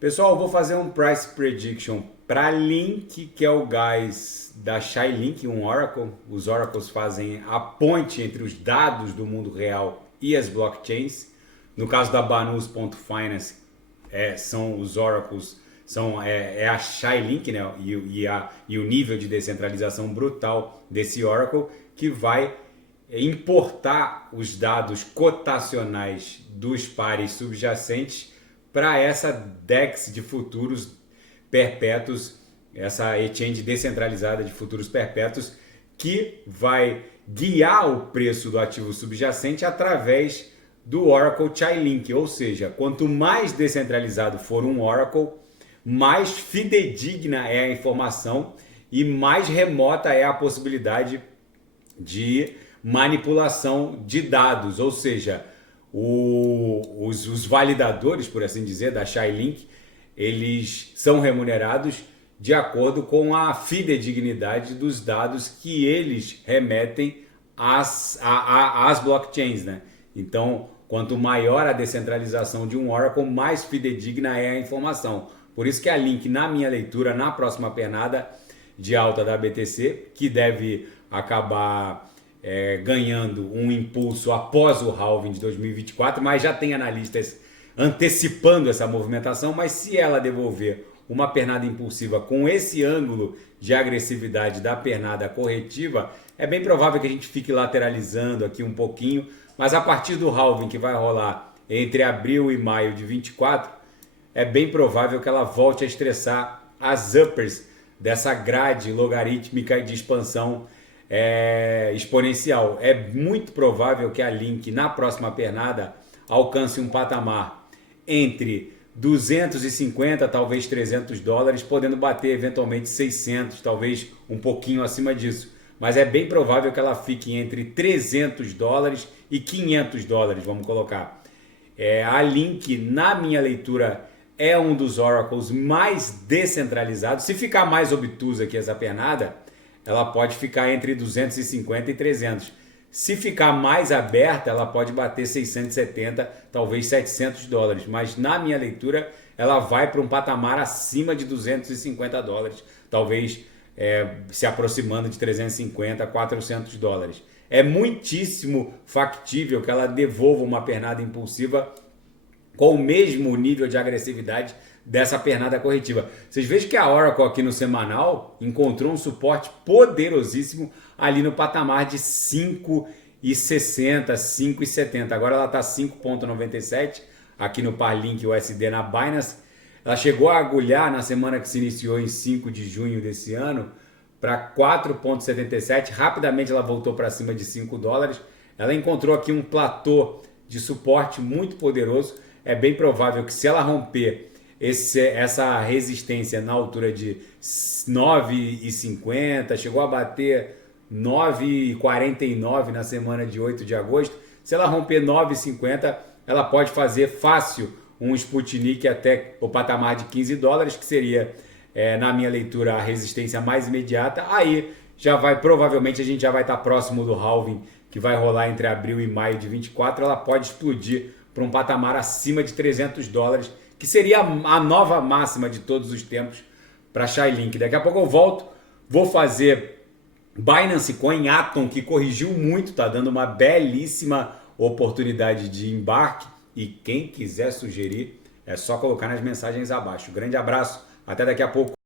Pessoal, eu vou fazer um price prediction para Link, que é o gás da Chainlink, um Oracle. Os Oracles fazem a ponte entre os dados do mundo real e as blockchains. No caso da Banus.finance, são os Oracles, é a Chainlink, né? E o nível de descentralização brutal desse Oracle, que vai importar os dados cotacionais dos pares subjacentes para essa DEX de futuros perpétuos, essa exchange descentralizada de futuros perpétuos, que vai guiar o preço do ativo subjacente através do Oracle Chainlink, ou seja, quanto mais descentralizado for um Oracle, mais fidedigna é a informação e mais remota é a possibilidade de manipulação de dados, ou seja, os validadores, por assim dizer, da Chainlink, eles são remunerados de acordo com a fidedignidade dos dados que eles remetem às blockchains, né? Então, quanto maior a descentralização de um Oracle, mais fidedigna é a informação. Por isso que a Link, na minha leitura, na próxima pernada de alta da BTC, que deve acabar ganhando um impulso após o halving de 2024, mas já tem analistas antecipando essa movimentação, mas se ela devolver uma pernada impulsiva com esse ângulo de agressividade da pernada corretiva, é bem provável que a gente fique lateralizando aqui um pouquinho, mas a partir do halving que vai rolar entre abril e maio de 24, é bem provável que ela volte a estressar as uppers dessa grade logarítmica de expansão exponencial. É muito provável que a Link na próxima pernada alcance um patamar entre 250, talvez 300 dólares, podendo bater eventualmente 600, talvez um pouquinho acima disso. Mas é bem provável que ela fique entre 300 dólares e 500 dólares, vamos colocar. A Link, na minha leitura, é um dos Oracles mais descentralizados. Se ficar mais obtusa que essa pernada, ela pode ficar entre 250 e 300. Se ficar mais aberta, ela pode bater 670, talvez 700 dólares. Mas na minha leitura, ela vai para um patamar acima de 250 dólares. Talvez se aproximando de 350, 400 dólares. É muitíssimo factível que ela devolva uma pernada impulsiva com o mesmo nível de agressividade dessa pernada corretiva. Vocês vejam que a Oracle aqui no semanal encontrou um suporte poderosíssimo ali no patamar de 5,60, 5,70. Agora ela está 5,97 aqui no Parlink USD na Binance. Ela chegou a agulhar na semana que se iniciou em 5 de junho desse ano para 4,77. Rapidamente ela voltou para cima de 5 dólares. Ela encontrou aqui um platô de suporte muito poderoso. É bem provável que se ela romper essa resistência na altura de 9,50, chegou a bater 9,49 na semana de 8 de agosto. Se ela romper 9,50, ela pode fazer fácil um Sputnik até o patamar de 15 dólares, que seria, na minha leitura, a resistência mais imediata. Aí provavelmente a gente já vai estar próximo do halving, que vai rolar entre abril e maio de 24. Ela pode explodir para um patamar acima de 300 dólares, que seria a nova máxima de todos os tempos para a Chainlink. Daqui a pouco eu volto, vou fazer Binance Coin Atom, que corrigiu muito, está dando uma belíssima oportunidade de embarque, e quem quiser sugerir é só colocar nas mensagens abaixo. Grande abraço, até daqui a pouco.